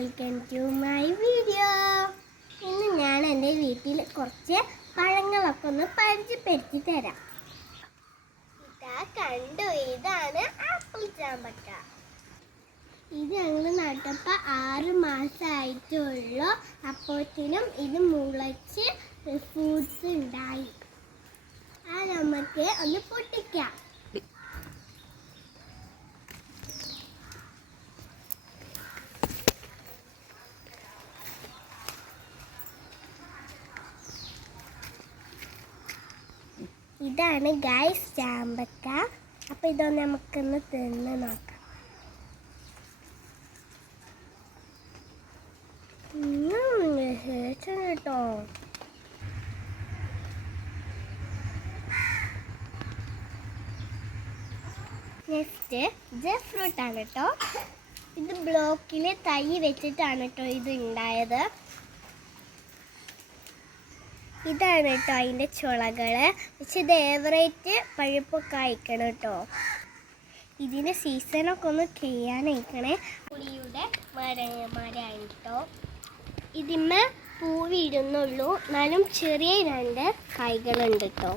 Welcome to my video. ഇന്ന് ഞാൻ എൻ്റെ വീട്ടിൽ കുറച്ച് പഴങ്ങളൊക്കെ ഒന്ന് പരിചയപ്പെടുത്തി തരാം. ഇതാ കണ്ടു, ഇതാണ് ആപ്പിൾ ചാമ്പക്ക. ഇത് ഞങ്ങൾ നട്ടപ്പോൾ 6 മാസമായിട്ടുള്ളൂ. അപ്പോഴത്തേനും ഇത് മുളച്ച് ഫ്രൂട്ട്സ് ഉണ്ടായി. നമുക്ക് ഒന്ന് പൊട്ടിക്കാം. ഇതാണ് ഗൈസ് ചാമ്പക്ക. അപ്പോൾ ഇതൊന്ന് നമുക്കൊന്ന് തിന്ന് നോക്കാം. കേട്ടോ, നെക്സ്റ്റ് ജെഫ് ഫ്രൂട്ടാണ് കേട്ടോ. ഇത് ബ്ലോക്കിൽ തൈ വെച്ചിട്ടാണ് കേട്ടോ ഇത് ഉണ്ടായത്. ഇതാണ് കേട്ടോ അതിൻ്റെ ചുളകൾ. പക്ഷെ ഇത് ഏവറേറ്റ് പഴുപ്പൊക്കെ അയക്കണം കേട്ടോ. ഇതിൻ്റെ സീസണൊക്കെ ഒന്ന് ചെയ്യാനയക്കണേ. പുളിയുടെ മരമാണ് കേട്ടോ. ഇതിന്മേ പൂവിടുന്നുള്ളൂ, എന്നാലും ചെറിയ 2 കായ്കളുണ്ട് കേട്ടോ.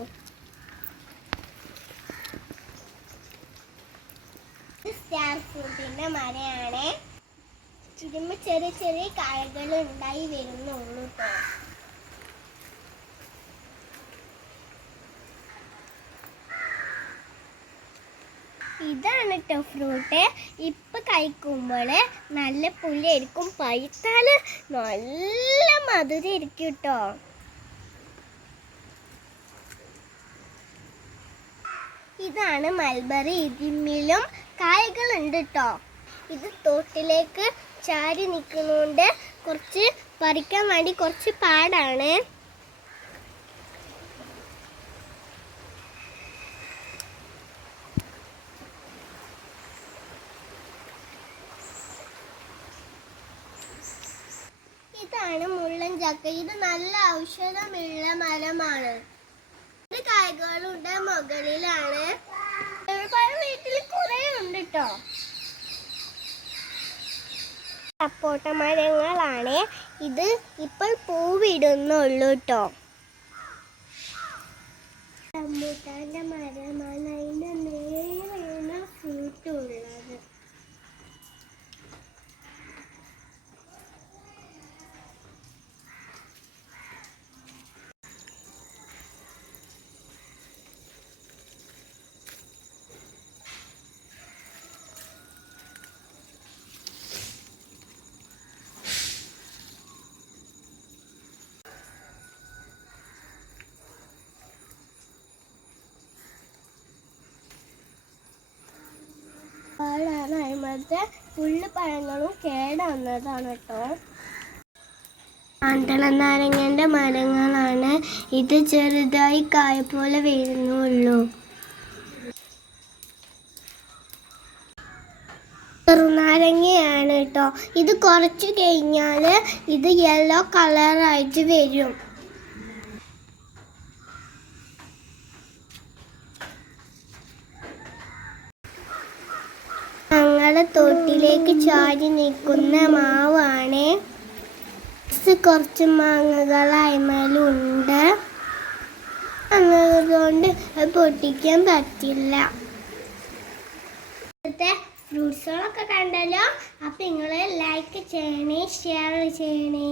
സ്റ്റാർ ഫ്രൂട്ടിൻ്റെ മരമാണ്. ഇതിന്മേ ചെറിയ ചെറിയ കായകൾ ഉണ്ടായി വരുന്നുള്ളൂ കേട്ടോ. ഇതാണ് കേട്ടോ ഫ്രൂട്ട്. ഇപ്പം കഴിക്കുമ്പോൾ നല്ല പുളിയായിരിക്കും, പഴുത്താൽ നല്ല മധുരം ഇരിക്കും കേട്ടോ. ഇതാണ് മൽബറി. ഇതിലും കായകളുണ്ട് കേട്ടോ. ഇത് തോട്ടിലേക്ക് ചാരി നിൽക്കുന്നതുകൊണ്ട് കുറച്ച് പറിക്കാൻ വേണ്ടി കുറച്ച് പാടാണ്. ഇതാണ് മുള്ളൻ ചക്ക. ഇത് നല്ല ഔഷധമുള്ള മരമാണ്. ഇത് കായ്കളുടെ മുകളിലാണ്. വീട്ടിൽ കുറേ ഉണ്ട് കേട്ടോ. സപ്പോട്ട മരങ്ങളാണ്. ഇത് ഇപ്പോൾ പൂവിടുന്നുള്ളൂ കേട്ടോ. റംബൂട്ടാൻ്റെ മരമാണ്. അതിൻ്റെ നേരെയാണ് ഫ്രൂട്ട് ഉള്ളത്. അതിമത്തെ ഫുള്ള് പഴങ്ങളും കേടാവുന്നതാണ് കേട്ടോ. ആന്തള നാരങ്ങൻ്റെ മരങ്ങളാണ്. ഇത് ചെറുതായി കായ പോലെ വരുന്നുള്ളൂ. ചെറുനാരങ്ങയാണ് കേട്ടോ. ഇത് കുറച്ച് കഴിഞ്ഞാൽ ഇത് യെല്ലോ കളറായിട്ട് വരും. തോട്ടിലേക്ക് ചാടി നിൽക്കുന്ന മാവാണ്. കുറച്ച് മാങ്ങകൾ അയിമേലുണ്ട്. അതുകൊണ്ട് പൊട്ടിക്കാൻ പറ്റില്ല. ഇവിടുത്തെ ഫ്രൂട്ട്സുകളൊക്കെ കണ്ടല്ലോ. അപ്പം നിങ്ങൾ ലൈക്ക് ചെയ്യണേ, ഷെയർ ചെയ്യണേ.